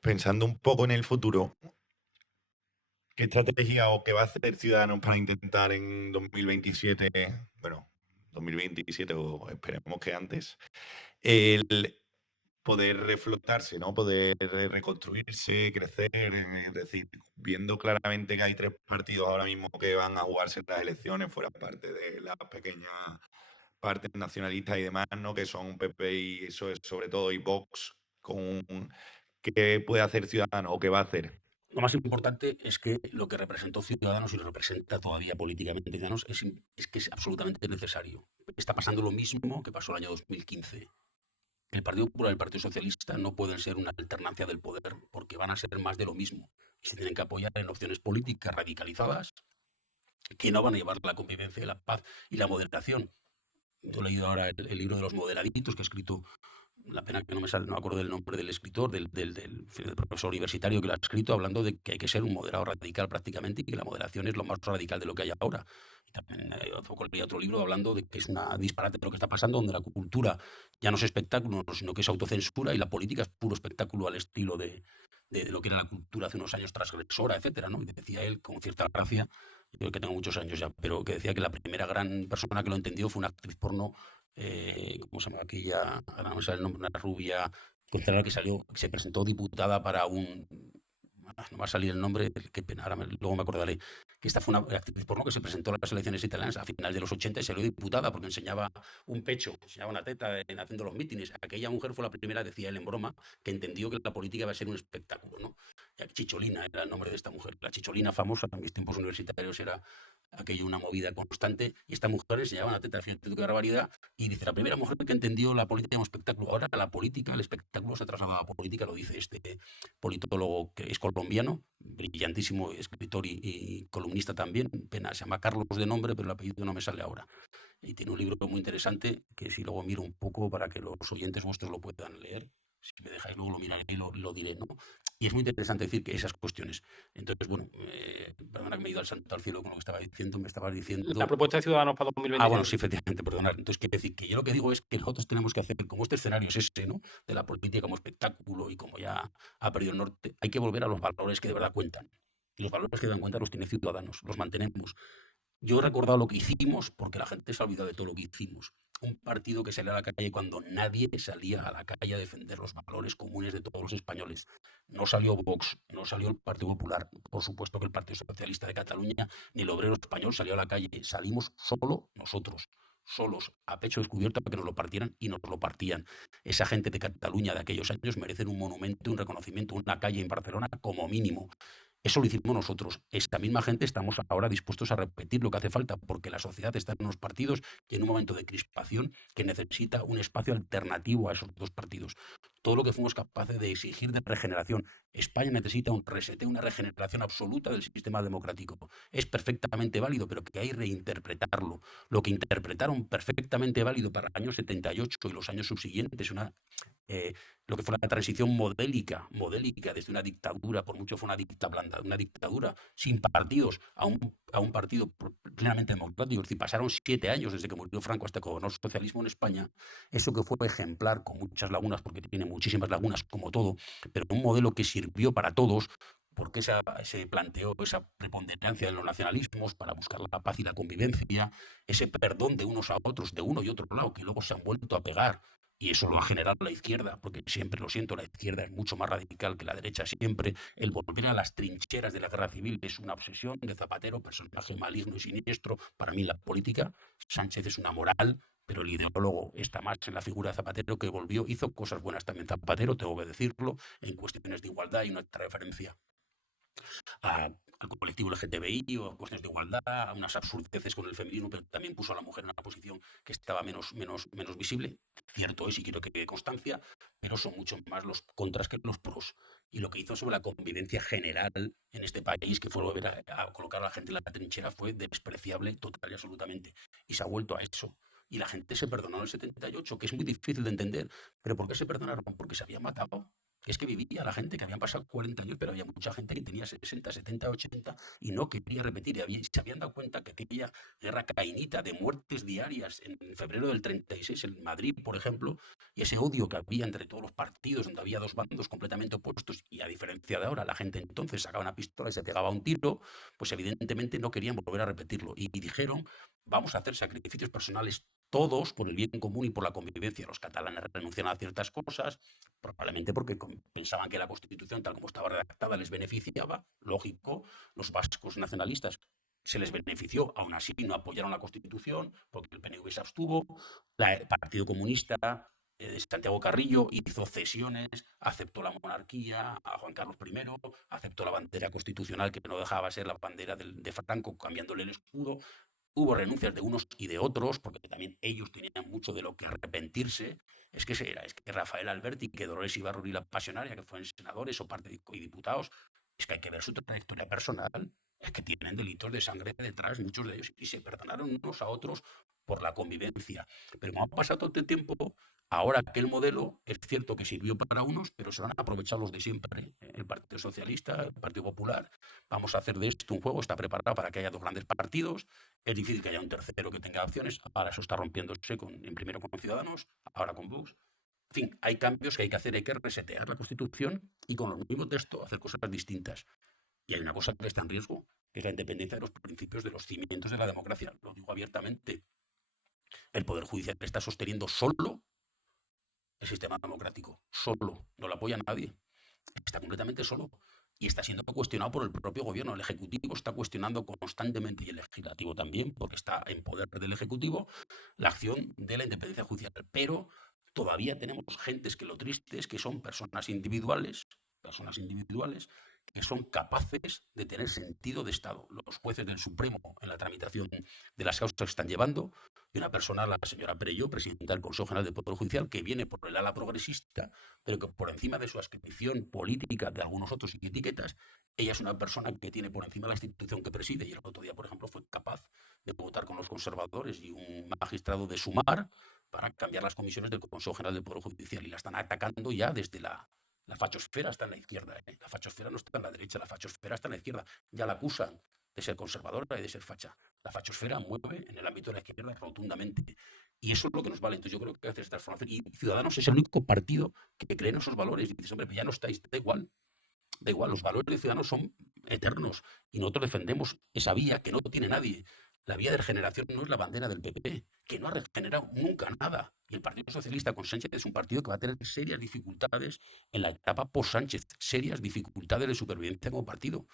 Pensando un poco en el futuro, ¿qué estrategia o qué va a hacer Ciudadanos para intentar en 2027, bueno, 2027 o esperemos que antes, el poder reflotarse, ¿no? Poder reconstruirse, crecer, es decir, viendo claramente que hay tres partidos ahora mismo que van a jugarse las elecciones, fuera parte de las pequeñas partes nacionalistas y demás, ¿no? Que son PP y eso es sobre todo y Vox, con qué puede hacer Ciudadanos o qué va a hacer. Lo más importante es que lo que representó Ciudadanos y lo representa todavía políticamente Ciudadanos es que es absolutamente necesario. Está pasando lo mismo que pasó el año 2015. El Partido Popular y el Partido Socialista no pueden ser una alternancia del poder porque van a ser más de lo mismo. Y se tienen que apoyar en opciones políticas radicalizadas que no van a llevar la convivencia, la paz y la moderación. Yo he leído ahora el libro de los moderaditos que ha escrito, la pena que no me sale, no me acuerdo del nombre del escritor, del profesor universitario que lo ha escrito, hablando de que hay que ser un moderado radical prácticamente y que la moderación es lo más radical de lo que hay ahora. Y también leí otro libro hablando de que es una disparate de lo que está pasando, donde la cultura ya no es espectáculo, sino que es autocensura y la política es puro espectáculo al estilo de lo que era la cultura hace unos años transgresora, etcétera, ¿no? Y decía él con cierta gracia, yo que tengo muchos años ya, pero que decía que la primera gran persona que lo entendió fue una actriz porno, ¿cómo se llama aquella? Ahora no me sale el nombre, una rubia, concejala que salió, que se presentó diputada para un. No va a salir el nombre, qué pena, luego me acordaré. Que esta fue una actriz porno que se presentó a las elecciones italianas a finales de los 80 y salió diputada porque enseñaba un pecho, enseñaba una teta haciendo los mítines. Aquella mujer fue la primera, decía él en broma, que entendió que la política iba a ser un espectáculo, ¿no? Chicholina era el nombre de esta mujer. La Chicholina famosa en mis tiempos universitarios era aquello una movida constante y esta mujer enseñaba una teta, fíjate tú qué barbaridad, y dice, la primera mujer que entendió la política como espectáculo. Ahora la política, el espectáculo se ha trasladado a la política, lo dice este politólogo que es colombiano, brillantísimo escritor y columnista también, pena, se llama Carlos de nombre, pero el apellido no me sale ahora. Y tiene un libro muy interesante que si luego miro un poco para que los oyentes vuestros lo puedan leer, si me dejáis luego lo miraré y lo diré, ¿no? Y es muy interesante decir que esas cuestiones. Entonces, bueno, perdona que me he ido al santo al cielo con lo que estaba diciendo, me estabas La diciendo. propuesta de Ciudadanos para Ah, bueno, 2027. sí, efectivamente, perdonar. Entonces, quiero decir que yo lo que digo es que nosotros tenemos que hacer, como este escenario es ese, ¿no? De la política como espectáculo y como ya ha perdido el norte, hay que volver a los valores que de verdad cuentan. Y los valores que dan cuenta los tiene Ciudadanos, los mantenemos. Yo he recordado lo que hicimos porque la gente se ha olvidado de todo lo que hicimos. Un partido que salía a la calle cuando nadie salía a la calle a defender los valores comunes de todos los españoles. No salió Vox, no salió el Partido Popular, por supuesto que el Partido Socialista de Cataluña ni el obrero español salió a la calle. Salimos solo nosotros, solos, a pecho descubierto, a que nos lo partieran y nos lo partían. Esa gente de Cataluña de aquellos años merecen un monumento, un reconocimiento, una calle en Barcelona como mínimo. Eso lo hicimos nosotros. Esta misma gente estamos ahora dispuestos a repetir lo que hace falta, porque la sociedad está en unos partidos y en un momento de crispación que necesita un espacio alternativo a esos dos partidos. Todo lo que fuimos capaces de exigir de regeneración. España necesita un reseteo, una regeneración absoluta del sistema democrático. Es perfectamente válido, pero que hay que reinterpretarlo. Lo que interpretaron perfectamente válido para el año 78 y los años subsiguientes, eh, lo que fue la transición modélica desde una dictadura, por mucho fue una blanda, una dictadura sin partidos, a un partido plenamente democrático. Es decir, pasaron 7 años desde que murió Franco hasta que gobernó el socialismo en España. Eso que fue ejemplar, con muchas lagunas, porque tiene muchísimas lagunas como todo, pero un modelo que sirvió para todos, porque se planteó esa preponderancia de los nacionalismos para buscar la paz y la convivencia, ese perdón de unos a otros, de uno y otro lado, que luego se han vuelto a pegar. Y eso lo ha generado la izquierda, porque siempre lo siento, la izquierda es mucho más radical que la derecha siempre. El volver a las trincheras de la guerra civil es una obsesión de Zapatero, personaje maligno y siniestro. Para mí la política, Sánchez es una moral, pero el ideólogo está más en la figura de Zapatero, que volvió, hizo cosas buenas también Zapatero, tengo que decirlo, en cuestiones de igualdad y una referencia al colectivo LGTBI o a cuestiones de igualdad, a unas absurdeces con el feminismo, pero también puso a la mujer en una posición que estaba menos visible. Cierto es, y quiero que quede constancia, pero son mucho más los contras que los pros. Y lo que hizo sobre la convivencia general en este país, que fue volver a colocar a la gente en la trinchera, fue despreciable total y absolutamente. Y se ha vuelto a eso. Y la gente se perdonó en el 78, que es muy difícil de entender. ¿Pero por qué se perdonaron? Porque se había matado. que es que vivía la gente que habían pasado 40 años, pero había mucha gente que tenía 60, 70, 80 y no quería repetir. Y se habían dado cuenta que aquella guerra caínita de muertes diarias en febrero del 36 en Madrid, por ejemplo, y ese odio que había entre todos los partidos, donde había dos bandos completamente opuestos, y a diferencia de ahora, la gente entonces sacaba una pistola y se pegaba un tiro, pues evidentemente no querían volver a repetirlo. Y dijeron, vamos a hacer sacrificios personales todos por el bien común y por la convivencia. Los catalanes renunciaron a ciertas cosas, probablemente porque pensaban que la Constitución, tal como estaba redactada, les beneficiaba, lógico. Los vascos nacionalistas se les benefició, aún así no apoyaron la Constitución, porque el PNV se abstuvo, el Partido Comunista de Santiago Carrillo hizo cesiones, aceptó la monarquía a Juan Carlos I, aceptó la bandera constitucional que no dejaba ser la bandera de Franco, cambiándole el escudo. Hubo renuncias de unos y de otros, porque también ellos tenían mucho de lo que arrepentirse. Es que Rafael Alberti, que Dolores Ibarruri la Pasionaria, que fueron senadores o parte y diputados, es que hay que ver su trayectoria personal. Es que tienen delitos de sangre detrás, muchos de ellos, y se perdonaron unos a otros por la convivencia. Pero como ha pasado todo este tiempo, ahora aquel modelo es cierto que sirvió para unos, pero se van a aprovechar los de siempre. El Partido Socialista, el Partido Popular. Vamos a hacer de esto un juego, está preparado para que haya dos grandes partidos. Es difícil que haya un tercero que tenga opciones. Ahora eso está rompiéndose en primero con Ciudadanos, ahora con Vox. En fin, hay cambios que hay que hacer, hay que resetear la Constitución y con el mismo texto hacer cosas distintas. Y hay una cosa que está en riesgo, que es la independencia de los principios, de los cimientos de la democracia. Lo digo abiertamente. El Poder Judicial está sosteniendo solo el sistema democrático. Solo. No lo apoya nadie. Está completamente solo. Y está siendo cuestionado por el propio gobierno. El Ejecutivo está cuestionando constantemente, y el Legislativo también, porque está en poder del Ejecutivo, la acción de la independencia judicial. Pero todavía tenemos gentes que lo triste es que son personas individuales que son capaces de tener sentido de Estado. Los jueces del Supremo en la tramitación de las causas que están llevando, y una persona, la señora Perelló, presidenta del Consejo General del Poder Judicial, que viene por el ala progresista, pero que por encima de su adscripción política de algunos otros y etiquetas, ella es una persona que tiene por encima la institución que preside. Y el otro día, por ejemplo, fue capaz de votar con los conservadores y un magistrado de Sumar para cambiar las comisiones del Consejo General del Poder Judicial. Y la están atacando ya desde la fachosfera está en la izquierda. La fachosfera no está en la derecha, la fachosfera está en la izquierda. Ya la acusan de ser conservadora y de ser facha. La fachosfera mueve en el ámbito de la izquierda rotundamente. Y eso es lo que nos vale. Entonces yo creo que hace esta transformación. Y Ciudadanos es el único partido que cree en esos valores. Y dices, hombre, pues ya no estáis, da igual. Da igual, los valores de Ciudadanos son eternos. Y nosotros defendemos esa vía que no tiene nadie. La vía de regeneración no es la bandera del PP, que no ha regenerado nunca nada. Y el Partido Socialista con Sánchez es un partido que va a tener serias dificultades en la etapa post-Sánchez, serias dificultades de supervivencia como partido,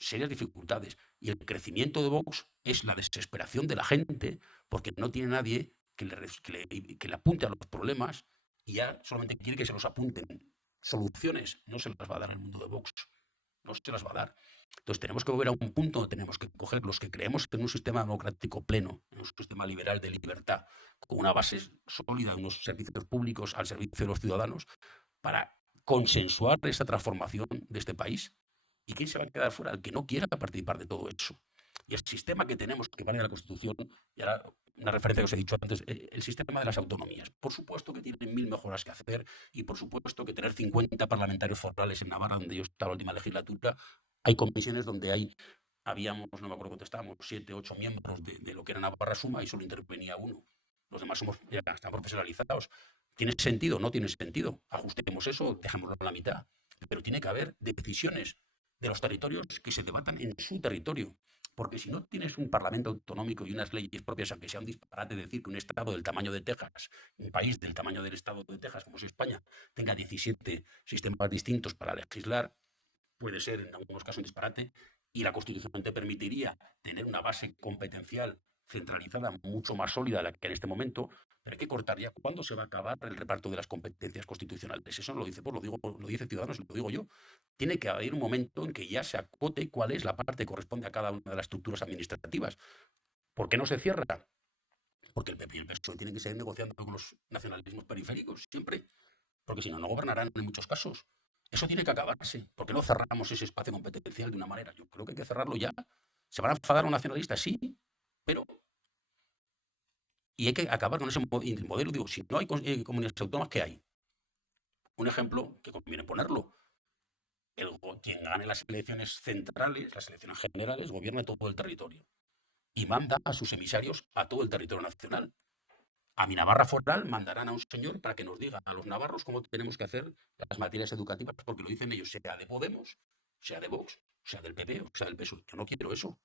serias dificultades. Y el crecimiento de Vox es la desesperación de la gente porque no tiene nadie que le apunte a los problemas y ya solamente quiere que se los apunten. Soluciones no se las va a dar el mundo de Vox, no se las va a dar. Entonces tenemos que volver a un punto donde tenemos que coger los que creemos en un sistema democrático pleno, en un sistema liberal de libertad, con una base sólida, unos servicios públicos al servicio de los ciudadanos, para consensuar esa transformación de este país. ¿Y quién se va a quedar fuera? El que no quiera participar de todo eso. Y el sistema que tenemos, que vale la Constitución, y ahora una referencia que os he dicho antes, el sistema de las autonomías. Por supuesto que tienen mil mejoras que hacer y por supuesto que tener 50 parlamentarios forales en Navarra, donde yo estaba la última legislatura, hay comisiones donde habíamos, no me acuerdo cuánto estábamos, 7, 8 miembros de lo que era Navarra Suma y solo intervenía uno. Los demás ya están profesionalizados. ¿Tiene sentido? No tiene sentido. Ajustemos eso, dejémoslo a la mitad. Pero tiene que haber decisiones de los territorios que se debatan en su territorio. Porque si no tienes un parlamento autonómico y unas leyes propias, aunque sea un disparate decir que un estado del tamaño de Texas, un país del tamaño del estado de Texas, como es España, tenga 17 sistemas distintos para legislar, puede ser en algunos casos un disparate, y la Constitución te permitiría tener una base competencial centralizada mucho más sólida de la que en este momento, pero hay que cortar ya. ¿Cuándo se va a acabar el reparto de las competencias constitucionales? Eso no lo dice, pues lo dice Ciudadanos y lo digo yo. Tiene que haber un momento en que ya se acote cuál es la parte que corresponde a cada una de las estructuras administrativas. ¿Por qué no se cierra? Porque el PP y el PSOE tienen que seguir negociando con los nacionalismos periféricos, siempre. Porque si no, no gobernarán en muchos casos. Eso tiene que acabarse. ¿Por qué no cerramos ese espacio competencial de una manera? Yo creo que hay que cerrarlo ya. ¿Se van a enfadar los nacionalistas? Sí, pero... Y hay que acabar con ese modelo. Digo, si no hay comunidades autónomas, ¿qué hay? un ejemplo que conviene ponerlo. Quien gane las elecciones centrales, las elecciones generales, gobierna todo el territorio y manda a sus emisarios a todo el territorio nacional. A mi Navarra foral mandarán a un señor para que nos diga a los navarros cómo tenemos que hacer las materias educativas, porque lo dicen ellos, sea de Podemos, sea de Vox, sea del PP o sea del PSOE. Yo no quiero eso.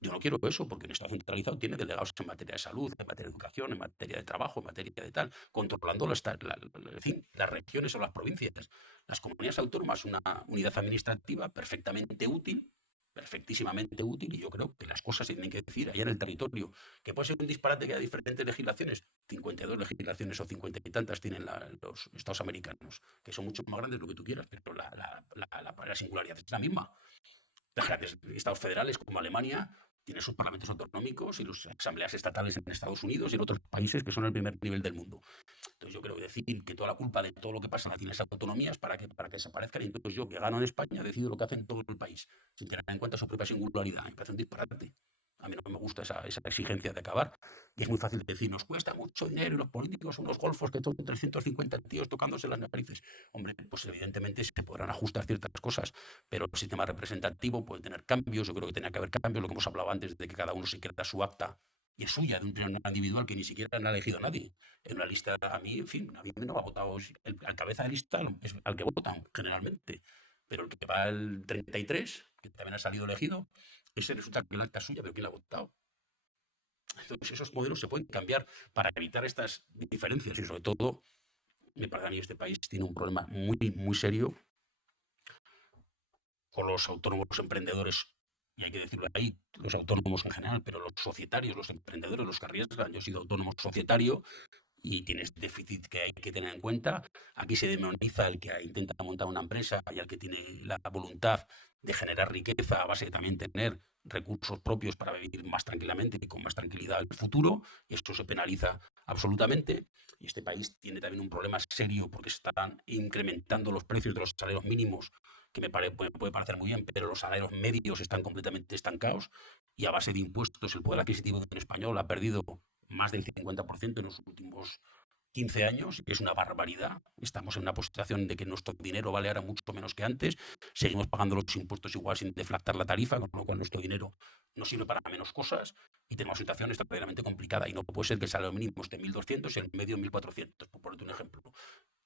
Yo no quiero eso, porque un Estado centralizado tiene delegados en materia de salud, en materia de educación, en materia de trabajo, en materia de tal, controlando en fin, las regiones o las provincias. Las comunidades autónomas, una unidad administrativa perfectamente útil, perfectísimamente útil, y yo creo que las cosas se tienen que decir allá en el territorio. Que puede ser un disparate que haya diferentes legislaciones, 52 legislaciones o 50 y tantas tienen los estados americanos, que son mucho más grandes de lo que tú quieras, pero la singularidad es la misma. Las grandes estados federales como Alemania tienen sus parlamentos autonómicos y las asambleas estatales en Estados Unidos y en otros países que son el primer nivel del mundo. Entonces yo creo decir que toda la culpa de todo lo que pasa en las autonomías para que desaparezcan y entonces yo que gano en España decido lo que hace en todo el país sin tener en cuenta su propia singularidad. Me parece un disparate. A mí no me gusta esa exigencia de acabar. Y es muy fácil decir, nos cuesta mucho dinero y los políticos son unos golfos que son 350 tíos tocándose las narices. Hombre, pues evidentemente se podrán ajustar ciertas cosas, pero el sistema representativo puede tener cambios. Yo creo que tenía que haber cambios, lo que hemos hablado antes, de que cada uno se queda su acta y es suya, de un tribunal individual que ni siquiera la ha elegido nadie. En una lista, a mí, en fin, a mí no me ha votado al cabeza de lista, es al que votan generalmente. Pero el que va al 33, que también ha salido elegido, ese resulta que el acta es suya, pero ¿quién la ha votado? Entonces, esos modelos se pueden cambiar para evitar estas diferencias y, sobre todo, me parece a mí este país tiene un problema muy, muy serio con los autónomos emprendedores, y hay que decirlo ahí, los autónomos en general, pero los societarios, los emprendedores, los que arriesgan. Yo he sido autónomo societario y tienes déficit que hay que tener en cuenta. Aquí se demoniza al que intenta montar una empresa y al que tiene la voluntad de generar riqueza a base de también tener recursos propios para vivir más tranquilamente y con más tranquilidad el futuro, y esto se penaliza absolutamente. Y este país tiene también un problema serio porque se están incrementando los precios de los salarios mínimos, que puede parecer muy bien, pero los salarios medios están completamente estancados y a base de impuestos el poder adquisitivo del español ha perdido más del 50% en los últimos 15 años, que es una barbaridad. Estamos en una posición de que nuestro dinero vale ahora mucho menos que antes. Seguimos pagando los impuestos igual sin deflactar la tarifa, con lo cual nuestro dinero no sirve para menos cosas y tenemos una situación extraordinariamente complicada. Y no puede ser que el salario mínimo esté en 1.200 y el medio en 1.400, por ponerte un ejemplo.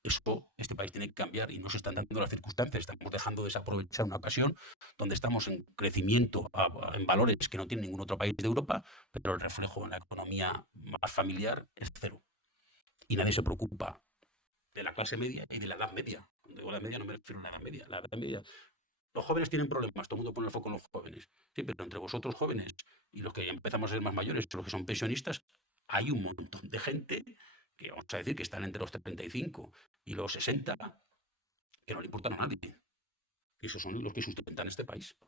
Eso, este país tiene que cambiar y no se están dando las circunstancias. Estamos dejando de desaprovechar una ocasión donde estamos en crecimiento en valores que no tiene ningún otro país de Europa, pero el reflejo en la economía más familiar es cero. Y nadie se preocupa de la clase media y de la edad media. Cuando digo la media no me refiero a la edad media. La edad media, los jóvenes tienen problemas, todo el mundo pone el foco en los jóvenes. Sí, pero entre vosotros jóvenes y los que ya empezamos a ser más mayores, los que son pensionistas, hay un montón de gente que vamos a decir que están entre los 35 y los 60, que no le importan a nadie. Y esos son los que sustentan este país.